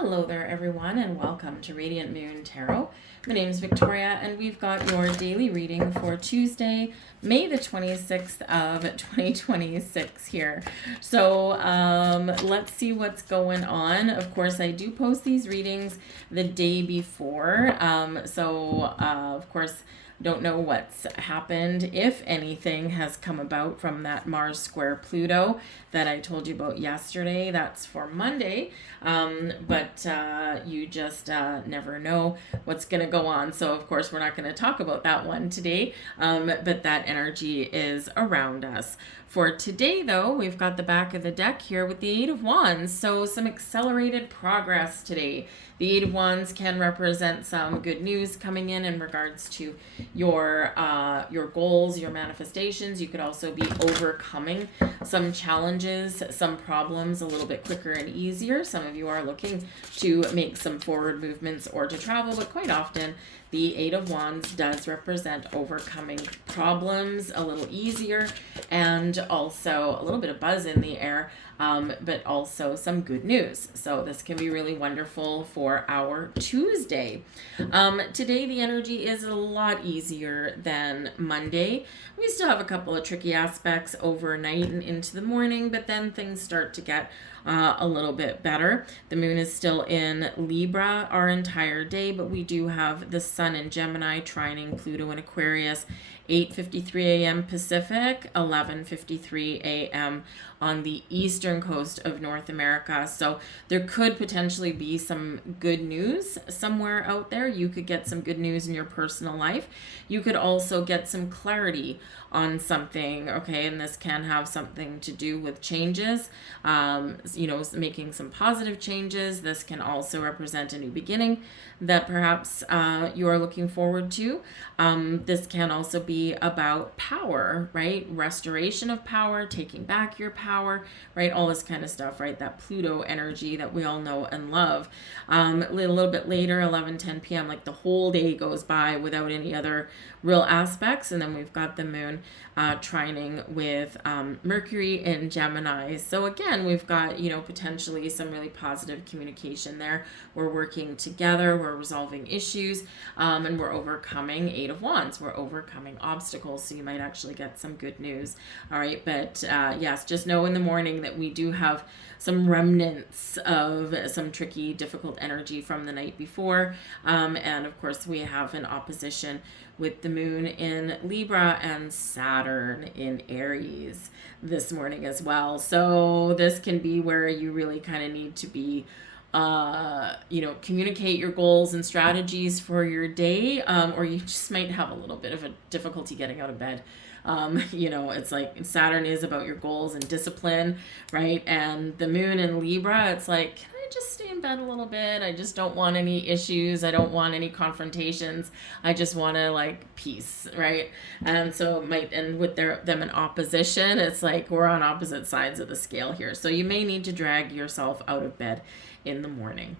Hello there, everyone, and welcome to Radiant Moon Tarot. My name is Victoria, and we've got your daily reading for Tuesday, May the 26th of 2026 here. So let's see what's going on. Of course, I do post these readings the day before. Of course, don't know what's happened, if anything has come about from that Mars square Pluto that I told you about yesterday. That's for Monday, but you just never know what's going to go on. So, of course, we're not going to talk about that one today, but that energy is around us. For today, though, we've got the back of the deck here with the Eight of Wands, so some accelerated progress today. The Eight of Wands can represent some good news coming in regards to your goals, your manifestations. You could also be overcoming some challenges, some problems a little bit quicker and easier. Some of you are looking to make some forward movements or to travel, but quite often the Eight of Wands does represent overcoming problems a little easier, and also a little bit of buzz in the air, but also some good news. So this can be really wonderful for our Tuesday. Today the energy is a lot easier than Monday. We still have a couple of tricky aspects overnight and into the morning, but then things start to get a little bit better. The moon is still in Libra our entire day, but we do have the sun in Gemini trining Pluto in Aquarius, 8:53 a.m. Pacific, 11:53 a.m. on the eastern coast of North America. So there could potentially be some good news somewhere out there. You could get some good news in your personal life. You could also get some clarity on something, okay? And this can have something to do with changes, making some positive changes. This can also represent a new beginning that perhaps you are looking forward to. This can also be about power, right? Restoration of power, taking back your power, right? All this kind of stuff, right? That Pluto energy that we all know and love. A little bit later, 11:10 p.m., like the whole day goes by without any other real aspects. And then we've got the moon trining with Mercury in Gemini. So again, we've got, potentially some really positive communication there. We're working together, we're resolving issues, and we're overcoming Eight of Wands. We're overcoming obstacles, so you might actually get some good news. All right, but yes, just know in the morning that we do have some remnants of some tricky, difficult energy from the night before. And of course, we have an opposition with the moon in Libra and Saturn in Aries this morning as well. So this can be where you really kind of need to be communicate your goals and strategies for your day, or you just might have a little bit of a difficulty getting out of bed. It's like Saturn is about your goals and discipline, right? And the moon in Libra, it's like, can I just stay in bed a little bit? I just don't want any issues. I don't want any confrontations. I just want to peace, right? And so it might end with them in opposition. It's like we're on opposite sides of the scale here. So you may need to drag yourself out of bed in the morning.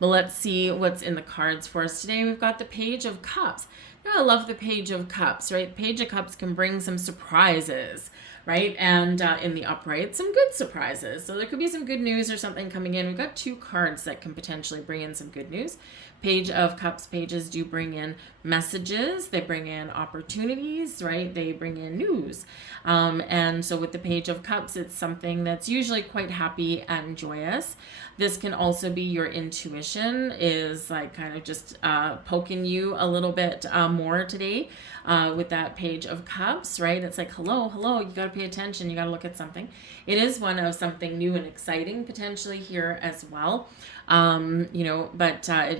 But let's see what's in the cards for us today. We've got the Page of Cups. Now, I love the Page of Cups, right? Page of Cups can bring some surprises, right? And in the upright, some good surprises. So there could be some good news or something coming in. We've got two cards that can potentially bring in some good news. Page of Cups pages do bring in messages. They bring in opportunities, right? They bring in news. And so with the Page of Cups, it's something that's usually quite happy and joyous. This can also be your intuition is kind of just poking you a little bit more today with that Page of Cups, right? It's like, hello, you got to pay attention. You got to look at something. It is one of something new and exciting potentially here as well.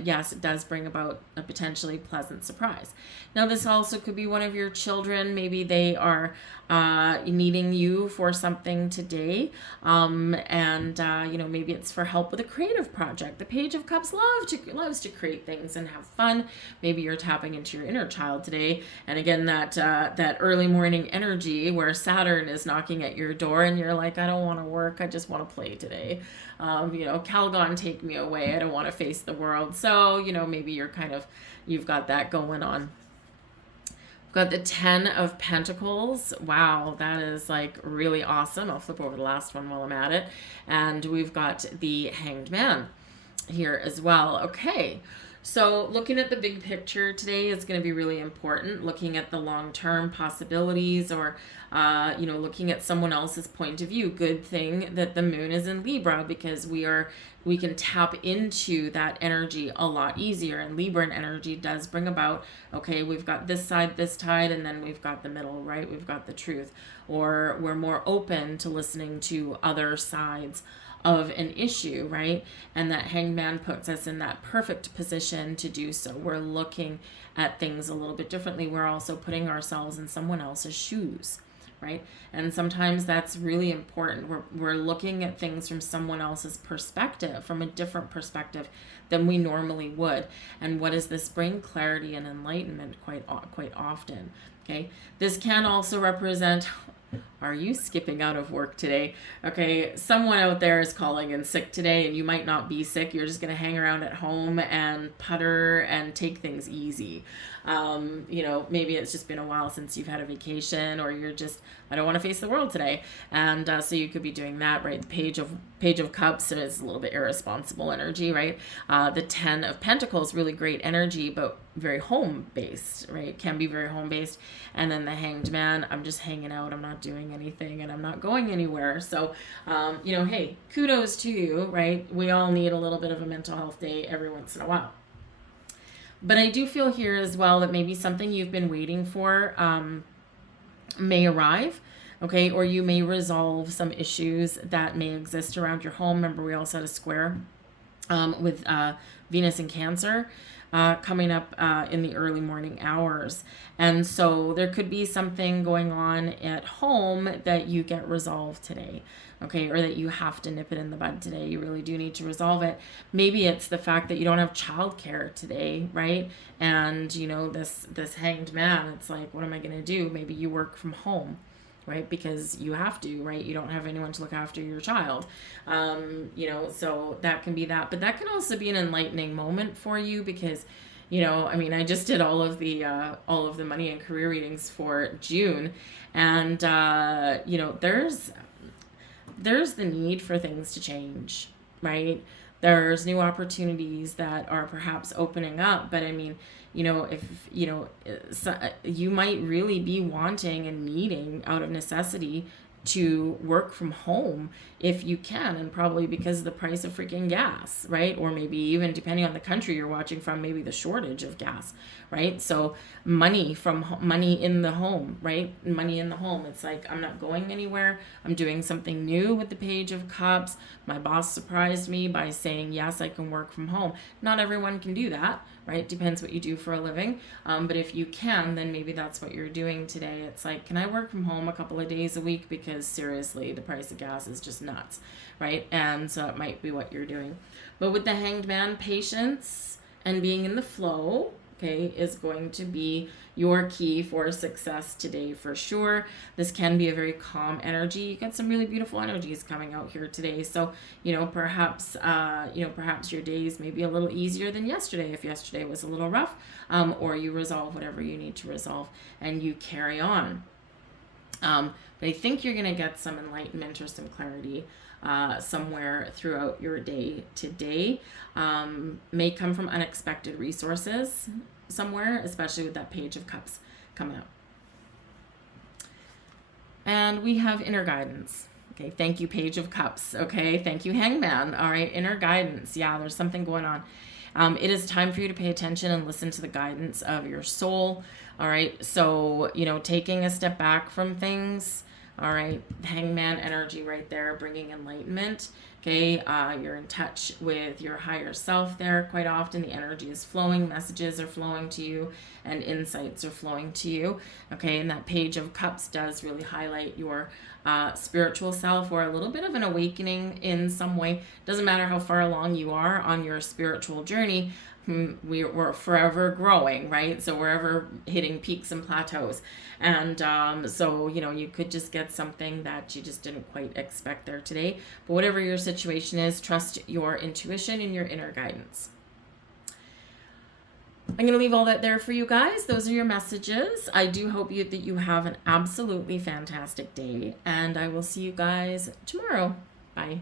Yes, it does bring about a potentially pleasant surprise. Now, this also could be one of your children. Maybe they are needing you for something today. Maybe it's for help with a creative project. The Page of Cups loves to create things and have fun. Maybe you're tapping into your inner child today. And again, that early morning energy where Saturn is knocking at your door and you're like, I don't want to work. I just want to play today. Calgon, take me away. I don't want to face the world. So, maybe you've got that going on. Got the 10 of Pentacles. Wow, that is like really awesome. I'll flip over the last one while I'm at it. And we've got the Hanged Man here as well. Okay, so looking at the big picture today is going to be really important. Looking at the long-term possibilities, or looking at someone else's point of view. Good thing that the moon is in Libra, because we can tap into that energy a lot easier. And Libran energy does bring about, okay, we've got this side, this tide, and then we've got the middle, right? We've got the truth, or we're more open to listening to other sides of an issue, right? And that Hanged Man puts us in that perfect position to do so. We're looking at things a little bit differently. We're also putting ourselves in someone else's shoes, right? And sometimes that's really important. We're looking at things from someone else's perspective, from a different perspective than we normally would. And what does this bring? Clarity and enlightenment quite often. Okay, this can also represent, are you skipping out of work today? Okay, someone out there is calling in sick today, and you might not be sick. You're just going to hang around at home and putter and take things easy. Maybe it's just been a while since you've had a vacation, or you're just, I don't want to face the world today. And so you could be doing that, right? The Page of Cups is a little bit irresponsible energy, right? The 10 of Pentacles, really great energy, but very home-based, right? Can be very home-based. And then the Hanged Man, I'm just hanging out. I'm not doing anything, and I'm not going anywhere. So, hey, kudos to you, right? We all need a little bit of a mental health day every once in a while. But I do feel here as well that maybe something you've been waiting for may arrive, okay? Or you may resolve some issues that may exist around your home. Remember, we also had a square with Venus in Cancer coming up in the early morning hours. And so there could be something going on at home that you get resolved today, okay? Or that you have to nip it in the bud today. You really do need to resolve it. Maybe it's the fact that you don't have childcare today, right? And, this Hanged Man, it's like, what am I going to do? Maybe you work from home, right? Because you have to, right? You don't have anyone to look after your child. So that can be that. But that can also be an enlightening moment for you, because, I just did all of the money and career readings for June. And, there's the need for things to change, right? There's new opportunities that are perhaps opening up, but you might really be wanting and needing out of necessity to work from home if you can, and probably because of the price of freaking gas, right? Or maybe even, depending on the country you're watching from, maybe the shortage of gas, right? So money in the home, right? Money in the home. It's like, I'm not going anywhere. I'm doing something new with the Page of Cups. My boss surprised me by saying, yes, I can work from home. Not everyone can do that, right? Depends what you do for a living. But if you can, then maybe that's what you're doing today. It's like, can I work from home a couple of days a week? Because seriously, the price of gas is just nuts, right? And so it might be what you're doing. But with the Hanged Man, patience and being in the flow, okay, is going to be your key for success today for sure. This can be a very calm energy. You get some really beautiful energies coming out here today. So, perhaps your days may be a little easier than yesterday if yesterday was a little rough, or you resolve whatever you need to resolve and you carry on. But I think you're going to get some enlightenment or some clarity somewhere throughout your day today. May come from unexpected resources somewhere, especially with that Page of Cups coming up. And we have inner guidance. Okay, thank you, Page of Cups. Okay, thank you, Hangman. All right, inner guidance. Yeah, there's something going on. It is time for you to pay attention and listen to the guidance of your soul. All right, so, taking a step back from things. All right, Hangman energy right there, bringing enlightenment. Okay, you're in touch with your higher self there. Quite often the energy is flowing, messages are flowing to you, and insights are flowing to you. Okay, and that Page of Cups does really highlight your spiritual self, or a little bit of an awakening in some way. Doesn't matter how far along you are on your spiritual journey. We're forever growing, right? So we're ever hitting peaks and plateaus. And so, you could just get something that you just didn't quite expect there today. But whatever your situation is, trust your intuition and your inner guidance. I'm going to leave all that there for you guys. Those are your messages. I do hope that you have an absolutely fantastic day, and I will see you guys tomorrow. Bye.